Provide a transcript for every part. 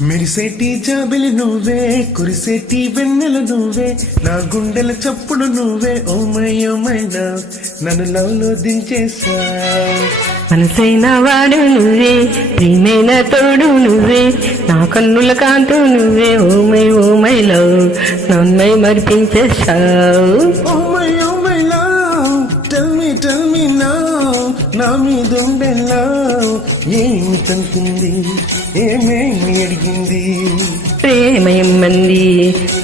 మెరిసేటి జాబిలి నువ్వే, కురిసేటి వెన్నెల నువ్వే, నా గుండెల చప్పుడు నువ్వే. ఓ మై లవ్, నన్ను లవ్ లో దించేసా. మనసైన వాడు నువ్వే, ప్రియమైన తోడు నువ్వే, నా కన్నుల కాంతు నువ్వే. ఓ మై లవ్, నన్ను మరిపించేశావు. Oh my love, tell me now, నా మీదుండే లవ్ ఏమి తంతుంది, ఏమేమి అడిగింది. ప్రేమయమ్మంది,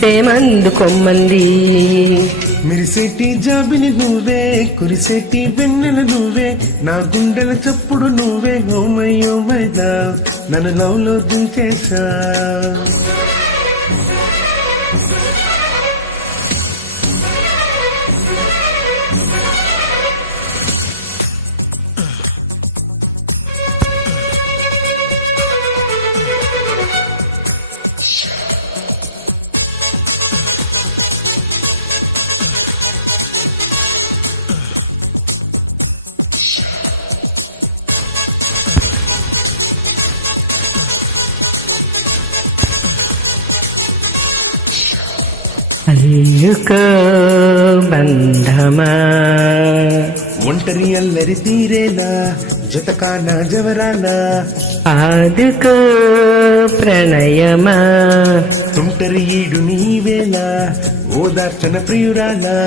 ప్రేమందుకొమ్మంది. మెరిసేటి జాబిలి నువ్వే, కురిసేటి వెన్నెల నువ్వే, నా గుండెల చప్పుడు నువ్వే. ఓ మై లవ్, నన్ను లవ్ లో దించేసా. అల్లుకో బంధమా, ఒంటరి అల్లరి తీరేలా, జతకాన జవరాలా, ఆదుకో ప్రణయమా, తుంటరి ఈడు నీవేలా, ఓదార్చన ప్రియురాలా.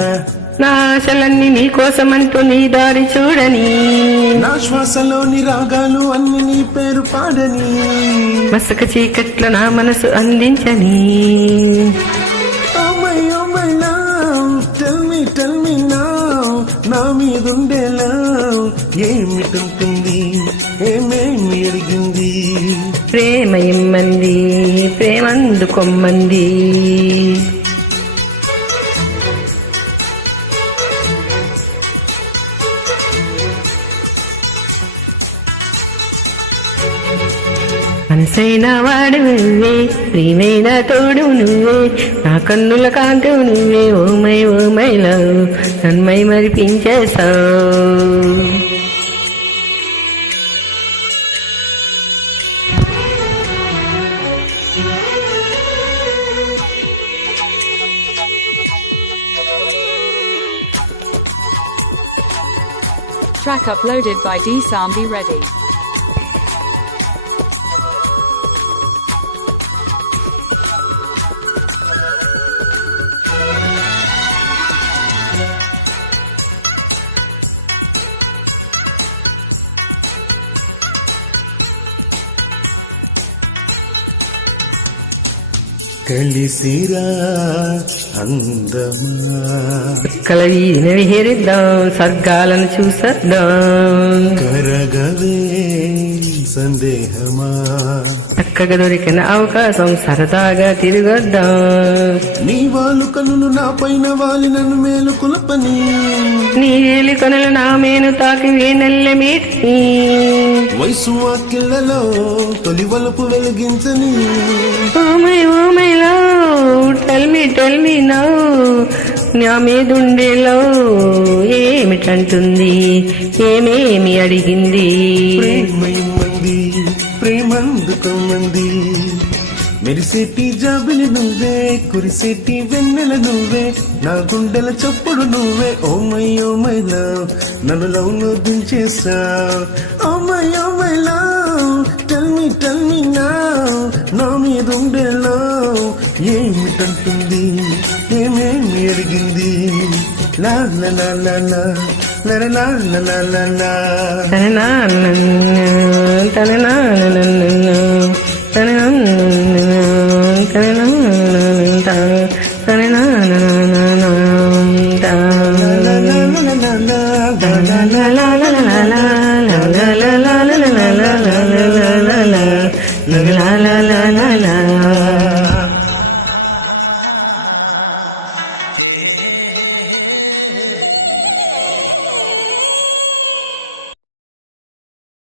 నా ఆశలన్నీ నీ కోసమంటూ నీ దారి చూడని, నా శ్వాసలోని రాగాలు అన్ని నీ పేరు పాడని, మసక చీకట్లో నా మనసు అందించని. టెల్ మీ నౌ, నా మీదుండే లవ్ ఏమిటంటుంది, ఏమేమి అడిగింది. ప్రేమయమ్మంది, ప్రేమందుకొమ్మంది. మనసైన వాడు నువ్వే, ప్రియమైన తోడు నువ్వే, నా కన్నుల కాంతి నువ్వే. ఓ మై లవ్, నన్మై మరిపించేశావు. Track uploaded by D-Sambi Ready. కలిసిరా అందమా, కలవీన విహరిద్దాం, స్వర్గాలను చూసేద్దాం. కరగవే సందేహమా, చక్కగా దొరికిన అవకాశం సరదాగా తిరిగొద్దాం. నీ వాళ్ళు కన్నులు నా పైన వాలి నన్ను మేలు కులపని, నీ వేలి కొనలు నా మేను తాకి వేనెల్ల మీటి, వయసు వాకిళ్లలో తొలి వలుపు వెలిగించని. Oh my love, tell me now, నా మీదుండే లవ్ ఏమిటంటుంది, ఏమేమి అడిగింది. ప్రేమయమ్మంది, ప్రేమందుకొమ్మంది. మెరిసేటి జాబిలి నువ్వే, కురిసేటి వెన్నెల నువ్వే, నా గుండెల చప్పుడు నువ్వే. ఓ మై లవ్, నన్ను లవ్ లో దించేసా. Oh my love, tell me now, నా మీదుండే లవ్ ఏమిటంటుంది, ఏమేమి అడిగింది. లా లా లా లా లా లా లా లా లా లా. La la la